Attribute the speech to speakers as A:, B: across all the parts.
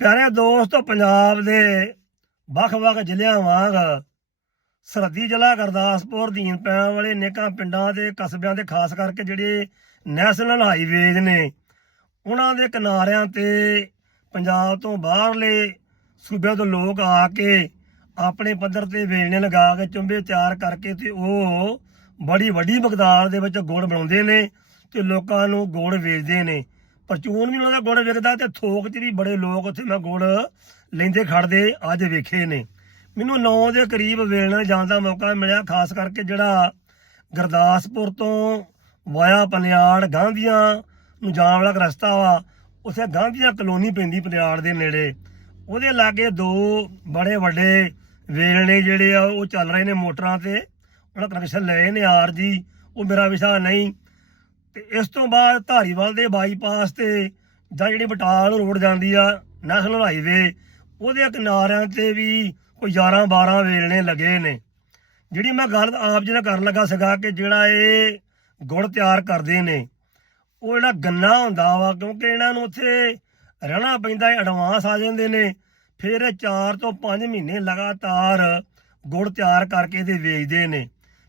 A: ਪਿਆਰੇ ਦੋਸਤੋ, ਪੰਜਾਬ ਦੇ ਵੱਖ-ਵੱਖ ਜ਼ਿਲ੍ਹਿਆਂ ਵਾਂਗ ਸਰਹੱਦੀ ਜ਼ਿਲ੍ਹਾ ਗੁਰਦਾਸਪੁਰ, ਦੀਨ ਪੈਣ ਵਾਲੇ ਨੇਕਾਂ ਪਿੰਡਾਂ ਦੇ ਕਸਬਿਆਂ ਦੇ, ਖਾਸ ਕਰਕੇ ਜਿਹੜੇ ਨੈਸ਼ਨਲ ਹਾਈਵੇਜ਼ ਨੇ, ਉਹਨਾਂ ਦੇ ਕਿਨਾਰਿਆਂ ਤੇ ਪੰਜਾਬ ਤੋਂ ਬਾਹਰਲੇ ਸੂਬਿਆਂ ਤੋਂ ਲੋਕ ਆ ਕੇ ਆਪਣੇ ਪੱਧਰ ਤੇ ਵੇਚਣੇ ਲਗਾ ਕੇ ਚੁੰਬੇ ਤਿਆਰ ਕਰਕੇ ਤੇ ਉਹ ਬੜੀ ਵੱਡੀ ਮਕਦਾਰ ਦੇ ਵਿੱਚ ਗੁੜ ਬਣਾਉਂਦੇ ਨੇ ਤੇ ਲੋਕਾਂ ਨੂੰ ਗੁੜ ਵੇਚਦੇ ਨੇ। ਪਰਚੂਨ ਵੀ ਉਹਨਾਂ ਦਾ ਗੁੜ ਵਿਕਦਾ ਤੇ ਥੋਕ 'ਚ ਵੀ ਬੜੇ ਲੋਕ ਉੱਥੇ ਮੈਂ ਗੁੜ ਲੈਂਦੇ ਖੜਦੇ ਅੱਜ ਵੇਖੇ ਨੇ। ਮੈਨੂੰ 9 ਦੇ ਕਰੀਬ ਵੇਲਣ ਜਾਣ ਦਾ ਮੌਕਾ ਮਿਲਿਆ, ਖਾਸ ਕਰਕੇ ਜਿਹੜਾ ਗੁਰਦਾਸਪੁਰ ਤੋਂ ਵਾਇਆ ਪਨਿਆੜ ਗਾਂਧੀਆਂ ਨੂੰ ਜਾਣ ਵਾਲਾ ਰਸਤਾ ਵਾ, ਉੱਥੇ ਗਾਂਧੀਆਂ ਕਲੋਨੀ ਪੈਂਦੀ ਪਨਿਆੜ ਦੇ ਨੇੜੇ। ਉਹਦੇ ਲਾਗੇ ਦੋ ਬੜੇ ਵੱਡੇ ਵੇਲਣੇ ਜਿਹੜੇ ਆ, ਉਹ ਚੱਲ ਰਹੇ ਨੇ ਮੋਟਰਾਂ ਤੇ। ਉਹਨਾਂ ਕਨੈਕਸ਼ਨ ਲਏ ਨੇ ਆਰ ਜੀ ਉਹ ਮੇਰਾ ਵਿਸ਼ਾ ਨਹੀਂ। ਤੇ ਇਸ ਤੋਂ ਬਾਅਦ ਧਾਰੀਵਾਲ ਦੇ ਬਾਈਪਾਸ ਤੇ ਜਾਂ ਜਿਹੜੀ ਬਟਾਲ ਰੋਡ ਜਾਂਦੀ ਆ ਨੈਸ਼ਨਲ ਹਾਈਵੇ ਉਹਦੇ ਕਿਨਾਰਿਆਂ ਤੇ ਵੀ ਕੋਈ 11 12 ਵੇਲਣੇ ਲੱਗੇ ਨੇ। ਜਿਹੜੀ ਮੈਂ ਗੱਲ ਆਪ ਜੀ ਨਾਲ ਕਰਨ ਲੱਗਾ ਸੀਗਾ ਕਿ ਜਿਹੜਾ ਇਹ ਗੁੜ ਤਿਆਰ ਕਰਦੇ ਨੇ, ਉਹ ਜਿਹੜਾ ਗੰਨਾ ਹੁੰਦਾ ਵਾ, ਕਿਉਂਕਿ ਇਹਨਾਂ ਨੂੰ ਉੱਥੇ ਰਹਿਣਾ ਪੈਂਦਾ ਹੈ ਐਡਵਾਂਸ ਆ ਜਾਂਦੇ ਨੇ, ਫਿਰ ਇਹ 4 ਤੋਂ 5 ਮਹੀਨੇ ਲਗਾਤਾਰ ਗੁੜ ਤਿਆਰ ਕਰਕੇ ਤੇ ਵੇਚਦੇ ਨੇ।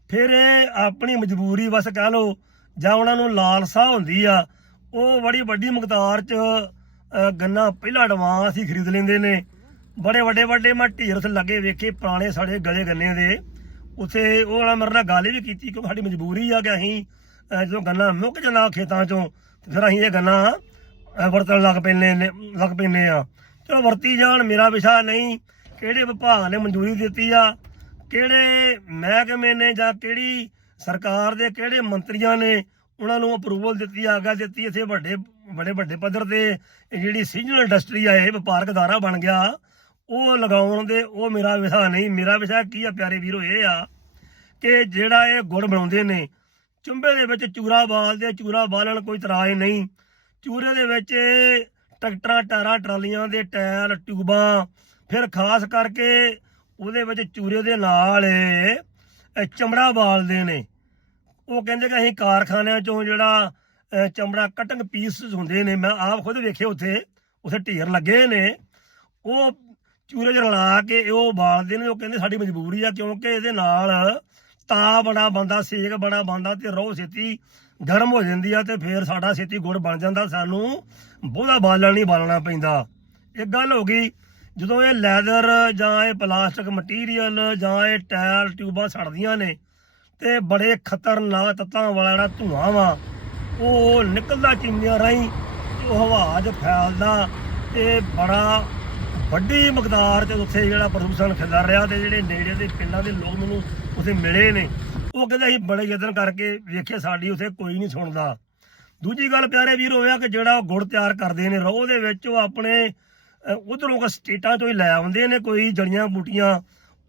A: ਫਿਰ ਇਹ ਆਪਣੀ ਮਜਬੂਰੀ, ਬਸ ਕਹਿ ਲਓ ਜਾਂ ਉਹਨਾਂ ਨੂੰ ਲਾਲਸਾ ਹੁੰਦੀ ਆ, ਉਹ ਬੜੀ ਵੱਡੀ ਮਕਤਾਰ 'ਚ ਗੰਨਾ ਪਹਿਲਾਂ ਐਡਵਾਂਸ ਹੀ ਖਰੀਦ ਲੈਂਦੇ ਨੇ। ਬੜੇ ਵੱਡੇ ਵੱਡੇ ਮੈਂ ਢੇਰ ਉੱਥੇ ਲੱਗੇ ਵੇਖੇ, ਪੁਰਾਣੇ ਸਾਡੇ ਗਲੇ ਗੰਨੇ ਦੇ। ਉੱਥੇ ਉਹ ਵਾਲਾ ਮੇਰੇ ਨਾਲ ਗੱਲ ਵੀ ਕੀਤੀ ਕਿ ਸਾਡੀ ਮਜਬੂਰੀ ਆ ਕਿ ਅਸੀਂ ਜਦੋਂ ਗੰਨਾ ਮੁੱਕ ਜਾਂਦਾ ਖੇਤਾਂ 'ਚੋਂ ਫਿਰ ਅਸੀਂ ਇਹ ਗੰਨਾ ਵਰਤਣ ਲੱਗ ਪੈਨੇ ਲੱਗ ਪੈਨੇ ਆ। ਚਲੋ ਵਰਤੀ ਜਾਣ, ਮੇਰਾ ਵਿਸ਼ਾ ਨਹੀਂ, ਕਿਹੜੇ ਵਿਭਾਗ ਨੇ ਮਨਜ਼ੂਰੀ ਦਿੱਤੀ ਆ, ਕਿਹੜੇ ਮਹਿਕਮੇ ਨੇ ਜਾਂ ਕਿਹੜੀ ਸਰਕਾਰ ਦੇ ਕਿਹੜੇ ਮੰਤਰੀਆਂ ਨੇ ਉਹਨਾਂ ਨੂੰ ਅਪਰੂਵਲ ਦਿੱਤੀ ਆਗਾ ਦਿੱਤੀ, ਇੱਥੇ ਵੱਡੇ, ਬੜੇ ਵੱਡੇ ਪੱਧਰ ਤੇ ਜਿਹੜੀ ਸੀਜ਼ਨਲ ਇੰਡਸਟਰੀ ਆ, ਇਹ ਵਪਾਰਕ ਅਦਾਰਾ ਬਣ ਗਿਆ। ਉਹ ਲਗਾਉਣ ਦੇ, ਉਹ ਮੇਰਾ ਵਿਸ਼ਾ ਨਹੀਂ, ਮੇਰਾ ਵਿਸ਼ਾ ਕੀ ਆ ਪਿਆਰੇ ਵੀਰੋ, ਇਹ ਆ ਕਿ ਜਿਹੜਾ ਇਹ ਗੁੜ ਬਣਾਉਂਦੇ ਨੇ, ਚੁੰਬੇ ਦੇ ਵਿੱਚ ਚੂਰਾ ਬਾਲਦੇ ਚੂਰਾ ਬਾਲਣ ਕੋਈ ਤਰਾਜ ਨਹੀਂ। ਚੂਰੇ ਦੇ ਵਿੱਚ ਟਰੈਕਟਰਾਂ ਟਾਰਾਂ ਟਰਾਲੀਆਂ ਦੇ ਟਾਇਰ, ਟਿਊਬਾਂ, ਫਿਰ ਖਾਸ ਕਰਕੇ ਉਹਦੇ ਵਿੱਚ ਚੂਰੇ ਦੇ ਨਾਲ ਚਮੜਾ ਬਾਲਦੇ ਨੇ। ਉਹ ਕਹਿੰਦੇ ਕਿ ਅਸੀਂ ਕਾਰਖਾਨਿਆਂ ਚੋਂ ਜਿਹੜਾ ਚਮੜਾ ਕਟਿੰਗ ਪੀਸ ਹੁੰਦੇ ਨੇ, ਮੈਂ ਆਪ ਖੁਦ ਵੇਖੇ ਉੱਥੇ ਉੱਥੇ ਢੇਰ ਲੱਗੇ ਨੇ। ਉਹ ਚੂਰੇ 'ਚ ਰਲਾ ਕੇ ਉਹ ਬਾਲਦੇ ਨੇ, ਉਹ ਕਹਿੰਦੇ ਸਾਡੀ ਮਜਬੂਰੀ ਆ ਕਿਉਂਕਿ ਇਹਦੇ ਨਾਲ ਤਾ ਬੜਾ ਬੰਦਾ ਸੇਕ ਬੜਾ ਬੰਦਾ ਤੇ ਰੋਹ ਛੇਤੀ ਗਰਮ ਹੋ ਜਾਂਦੀ ਆ ਤੇ ਫੇਰ ਸਾਡਾ ਛੇਤੀ ਗੁੜ ਬਣ ਜਾਂਦਾ, ਸਾਨੂੰ ਬਹੁਤਾ ਬਾਲਣ ਨਹੀਂ ਬਾਲਣਾ ਪੈਂਦਾ। ਇੱਕ ਗੱਲ ਹੋ ਗਈ ਜਦੋਂ ਇਹ ਲੈਦਰ ਜਾਂ ਇਹ ਪਲਾਸਟਿਕ ਮਟੀਰੀਅਲ ਜਾਂ ਇਹ ਟਾਇਰ ਟਿਊਬਾਂ ਸੜਦੀਆਂ ਨੇ ਤੇ ਬੜੇ ਖਤਰਨਾਕ ਤੱਤਾਂ ਵਾਲਾ ਜਿਹੜਾ ਧੂਆਂ ਵਾ, ਉਹ ਨਿਕਲਦਾ ਚਿਮਨੀਆਂ ਰਾਹੀਂ ਉਹ ਹਵਾ 'ਚ ਫੈਲਦਾ ਤੇ ਬੜਾ ਵੱਡੀ ਮਕਦਾਰ ਤੇ ਉੱਥੇ ਜਿਹੜਾ ਪ੍ਰਦੂਸ਼ਣ ਖਿਲਰ ਰਿਹਾ ਤੇ ਜਿਹੜੇ ਨੇੜੇ ਦੇ ਪਿੰਡਾਂ ਦੇ ਲੋਕ ਮੈਨੂੰ ਉੱਥੇ ਮਿਲੇ ਨੇ, ਉਹ ਕਹਿੰਦੇ ਅਸੀਂ ਬੜੇ ਯਤਨ ਕਰਕੇ ਵੇਖਿਆ, ਸਾਡੀ ਉੱਥੇ ਕੋਈ ਨਹੀਂ ਸੁਣਦਾ। ਦੂਜੀ ਗੱਲ ਪਿਆਰੇ ਵੀਰ ਹੋਇਆ ਕਿ ਜਿਹੜਾ ਉਹ ਗੁੜ ਤਿਆਰ ਕਰਦੇ ਨੇ, ਰੋਹ ਦੇ ਵਿੱਚ ਉਹ ਆਪਣੇ ਉਧਰੋਂ ਕੋ ਸਟੇਟਾਂ ਚੋਂ ਹੀ ਲੈ ਆਉਂਦੇ ਨੇ ਕੋਈ ਜੜੀਆਂ ਬੂਟੀਆਂ,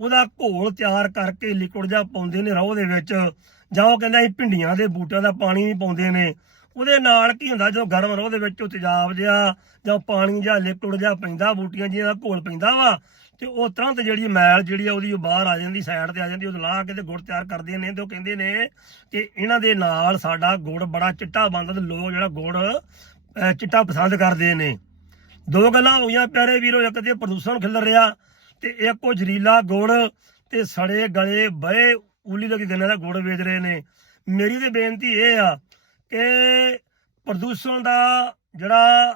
A: ਉਹਦਾ ਘੋਲ ਤਿਆਰ ਕਰਕੇ ਲਿਕੁਇਡ ਜਿਹਾ ਪਾਉਂਦੇ ਨੇ ਰੋਹ ਦੇ ਵਿੱਚ, ਜਾਂ ਉਹ ਕਹਿੰਦਾ ਅਸੀਂ ਭਿੰਡੀਆਂ ਦੇ ਬੂਟਿਆਂ ਦਾ ਪਾਣੀ ਵੀ ਪਾਉਂਦੇ ਨੇ। ਉਹਦੇ ਨਾਲ ਕੀ ਹੁੰਦਾ, ਜਦੋਂ ਗਰਮ ਰੋਹ ਦੇ ਵਿੱਚ ਉਹ ਤੇਜ਼ਾਬ ਜਿਹਾ ਜਾਂ ਪਾਣੀ ਜਾਂ ਲਿਕੁਇਡ ਜਿਹਾ ਪੈਂਦਾ, ਬੂਟੀਆਂ ਜਿਹਾ ਦਾ ਘੋਲ ਪੈਂਦਾ ਵਾ, ਤੇ ਉਹ ਤੁਰੰਤ ਜਿਹੜੀ ਮੈਲ ਜਿਹੜੀ ਆ ਉਹਦੀ ਉਹ ਬਾਹਰ ਆ ਜਾਂਦੀ ਸਾਈਡ ਤੇ ਆ ਜਾਂਦੀ ਉਹ ਲਾ ਕੇ ਤੇ ਗੁੜ ਤਿਆਰ ਕਰਦੇ ਨੇ, ਤੇ ਉਹ ਕਹਿੰਦੇ ਨੇ ਕਿ ਇਹਨਾਂ ਦੇ ਨਾਲ ਸਾਡਾ ਗੁੜ ਬੜਾ ਚਿੱਟਾ ਬਣਦਾ ਤੇ ਲੋਕ ਜਿਹੜਾ ਗੁੜ ਚਿੱਟਾ ਪਸੰਦ ਕਰਦੇ ਨੇ। ਦੋ ਗੱਲਾਂ ਹੋਈਆਂ ਪਿਆਰੇ ਵੀਰੋ ਇੱਕ ਤੇ ਪ੍ਰਦੂਸ਼ਣ ਖਿਲਰ ਰਿਹਾ ਤੇ ਇੱਕ ਉਹ ਜ਼ਰੀਲਾ ਗੁੜ ਤੇ ਸੜੇ ਗਲੇ ਬਏ ਉਲੀ ਲੱਗੀ ਗੰਨੇ ਦਾ ਗੁੜ ਵੇਚ ਰਹੇ ਨੇ। ਮੇਰੀ ਤੇ ਬੇਨਤੀ ਇਹ ਆ ਕਿ ਪ੍ਰਦੂਸ਼ਣ ਦਾ ਜਿਹੜਾ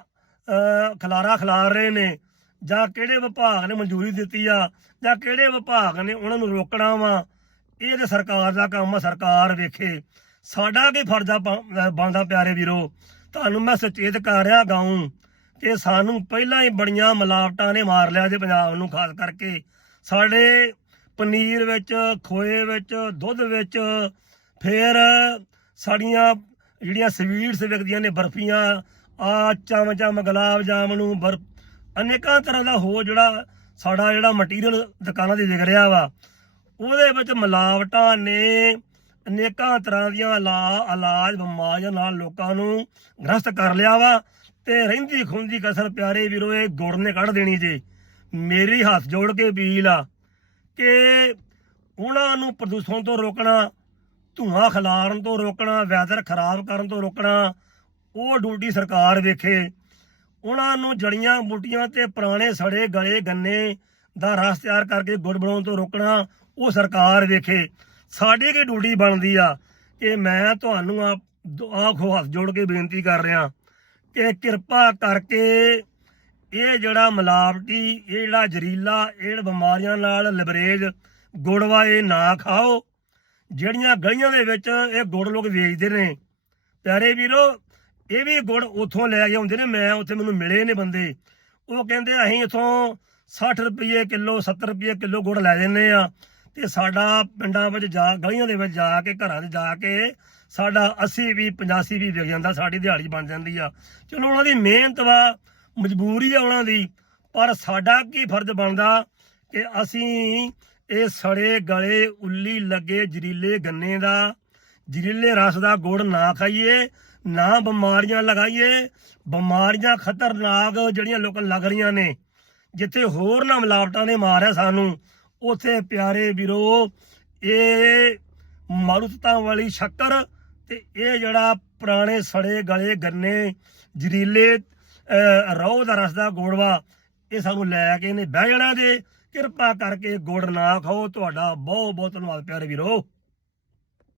A: ਅਹ, ਖਲਾਰਾ ਖਿਲਾਰ ਰਹੇ ਨੇ ਜਾਂ ਕਿਹੜੇ ਵਿਭਾਗ ਨੇ ਮਨਜ਼ੂਰੀ ਦਿੱਤੀ ਆ ਜਾਂ ਕਿਹੜੇ ਵਿਭਾਗ ਨੇ ਉਹਨਾਂ ਨੂੰ ਰੋਕਣਾ ਵਾ ਇਹ ਤੇ ਸਰਕਾਰ ਦਾ ਕੰਮ ਆ ਸਰਕਾਰ ਵੇਖੇ। ਸਾਡਾ ਕੀ ਫਰਜ਼ਾ ਬਣਦਾ ਪਿਆਰੇ ਵੀਰੋ? ਤੁਹਾਨੂੰ ਮੈਂ ਸੁਚੇਤ ਕਰ ਰਿਹਾ ਗਾਉਂ ਕਿ ਸਾਨੂੰ ਪਹਿਲਾਂ ਹੀ ਬੜੀਆਂ ਮਿਲਾਵਟਾਂ ਨੇ ਮਾਰ ਲਿਆ ਜੇ ਪੰਜਾਬ ਨੂੰ ਖਾਸ ਕਰਕੇ। ਸਾਡੇ ਪਨੀਰ ਵਿੱਚ, ਖੋਏ ਵਿੱਚ, ਦੁੱਧ ਵਿੱਚ, ਫਿਰ ਸਾਡੀਆਂ ਜਿਹੜੀਆਂ ਸਵੀਟਸ ਵਿਕਦੀਆਂ ਨੇ ਬਰਫੀਆਂ, ਆ ਚਮ ਚਮ ਗੁਲਾਬ ਜਾਮਨੂ ਬਰ, ਅਨੇਕਾਂ ਤਰ੍ਹਾਂ ਦਾ ਹੋ ਜਿਹੜਾ ਸਾਡਾ ਜਿਹੜਾ ਮਟੀਰੀਅਲ ਦੁਕਾਨਾਂ ਤੇ ਵਿਕ ਰਿਹਾ ਵਾ, ਉਹਦੇ ਵਿੱਚ ਮਿਲਾਵਟਾਂ ਨੇ ਅਨੇਕਾਂ ਤਰ੍ਹਾਂ ਦੀਆਂ ਇਲਾ- ਇਲਾਜ ਬਿਮਾਰੀਆਂ ਨਾਲ ਲੋਕਾਂ ਨੂੰ ਗ੍ਰਸਤ ਕਰ ਲਿਆ ਵਾ। ਤੇ ਰਹਿੰਦੀ ਖੁੰਦੀ ਕਸਰ ਪਿਆਰੇ ਵੀਰੋ, ਇਹ ਗੁੜ ਨੇ ਕੱਢ ਦੇਣੀ ਜੇ। ਮੇਰੀ ਹੱਥ ਜੋੜ ਕੇ ਅਪੀਲ ਆ ਕਿ ਉਹਨਾਂ ਨੂੰ ਪ੍ਰਦੂਸ਼ਣ ਤੋਂ ਰੋਕਣਾ, ਧੂਆਂ ਖਿਲਾਰਨ ਤੋਂ ਰੋਕਣਾ ਵੈਦਰ ਖਰਾਬ ਕਰਨ ਤੋਂ ਰੋਕਣਾ, ਉਹ ਡਿਊਟੀ ਸਰਕਾਰ ਵੇਖੇ। ਉਹਨਾਂ ਨੂੰ ਜੜੀਆਂ ਬੂਟੀਆਂ ਤੇ ਪੁਰਾਣੇ ਸੜੇ ਗਲੇ ਗੰਨੇ ਦਾ ਰਸ ਤਿਆਰ ਕਰਕੇ ਗੁੜ ਬਣਾਉਣ ਤੋਂ ਰੋਕਣਾ, ਉਹ ਸਰਕਾਰ ਵੇਖੇ। ਸਾਡੀ ਕੀ ਡਿਊਟੀ ਬਣਦੀ ਆ ਕਿ ਮੈਂ ਤੁਹਾਨੂੰ ਆ ਆਖੋ ਹੱਥ ਜੋੜ ਕੇ ਬੇਨਤੀ ਕਰ ਰਿਹਾ। ਕਿ ਕਿਰਪਾ ਕਰਕੇ ਇਹ ਜਿਹੜਾ ਮਿਲਾਵਟੀ, ਇਹ ਜਿਹੜਾ ਜ਼ਰੀਲਾ, ਇਹ ਬਿਮਾਰੀਆਂ ਨਾਲ ਲਿਬਰੇਜ ਗੁੜਵਾ ਇਹ ਨਾ ਖਾਓ। ਜਿਹੜੀਆਂ ਗਲੀਆਂ ਦੇ ਵਿੱਚ ਇਹ ਗੁੜ ਲੋਕ ਵੇਚਦੇ ਨੇ। ਪਿਆਰੇ ਵੀਰੋ, ਇਹ ਵੀ ਗੁੜ ਉਥੋਂ ਲੈ ਕੇ ਆਉਂਦੇ ਨੇ, ਮੈਂ ਉੱਥੇ ਮੈਨੂੰ ਮਿਲੇ ਨੇ ਬੰਦੇ। ਉਹ ਕਹਿੰਦੇ, ਅਸੀਂ ਇਥੋਂ 60 ਰੁਪਏ ਕਿਲੋ 70 ਰੁਪਏ ਕਿਲੋ ਗੁੜ ਲੈ ਜੰਨੇ ਆ ਤੇ ਸਾਡਾ ਪਿੰਡਾਂ ਵਿੱਚ ਜਾ, ਗਲੀਆਂ ਦੇ ਵਿੱਚ ਜਾ ਕੇ, ਘਰਾਂ 'ਚ ਜਾ ਕੇ ਸਾਡਾ 80 ਵੀ 85 ਵੀ ਵਿਕ ਜਾਂਦਾ, ਸਾਡੀ ਦਿਹਾੜੀ ਬਣ ਜਾਂਦੀ ਆ। ਚਲੋ ਉਹਨਾਂ ਦੀ ਮਿਹਨਤ ਵਾ, ਮਜਬੂਰੀ ਆ ਉਹਨਾਂ ਦੀ, ਪਰ ਸਾਡਾ ਕੀ ਫਰਜ਼ ਬਣਦਾ ਕਿ ਅਸੀਂ ਇਹ ਸੜੇ ਗਲੇ, ਉੱਲੀ ਲੱਗੇ ਜ਼ਰੀਲੇ ਗੰਨੇ ਦਾ, ਜ਼ਰੀਲੇ ਰਸ ਦਾ ਗੁੜ ਨਾ ਖਾਈਏ, ਨਾ ਬਿਮਾਰੀਆਂ ਲਗਾਈਏ, ਬਿਮਾਰੀਆਂ ਖਤਰਨਾਕ ਜਿਹੜੀਆਂ ਲੋਕਾਂ ਲੱਗ ਰਹੀਆਂ ਨੇ, ਜਿੱਥੇ ਹੋਰ ਨਾ ਮਿਲਾਵਟਾਂ ਦੇ ਮਾਰਿਆ ਸਾਨੂੰ। ਉਥੇ ਪਿਆਰੇ ਵੀਰੋ ਇਹ ਮਾਰੂਤਤਾਂ ਵਾਲੀ ਸ਼ੱਕਰ ਤੇ ਇਹ ਜਿਹੜਾ ਪੁਰਾਣੇ ਸੜੇ ਗਲੇ ਗੰਨੇ ਜ਼ਰੀਲੇ ਅਹ, ਰੋਹ ਦਾ ਰਸ ਦਾ ਗੋੜਵਾ ਇਹ ਸਾਨੂੰ ਲੈ ਕੇ ਨੇ ਬਹਿ ਜਾਣਾ ਜੇ। ਕਿਰਪਾ ਕਰਕੇ ਗੁੜ ਨਾ ਖਾਓ। ਤੁਹਾਡਾ ਬਹੁਤ ਬਹੁਤ ਧੰਨਵਾਦ ਪਿਆਰੇ ਵੀਰੋ।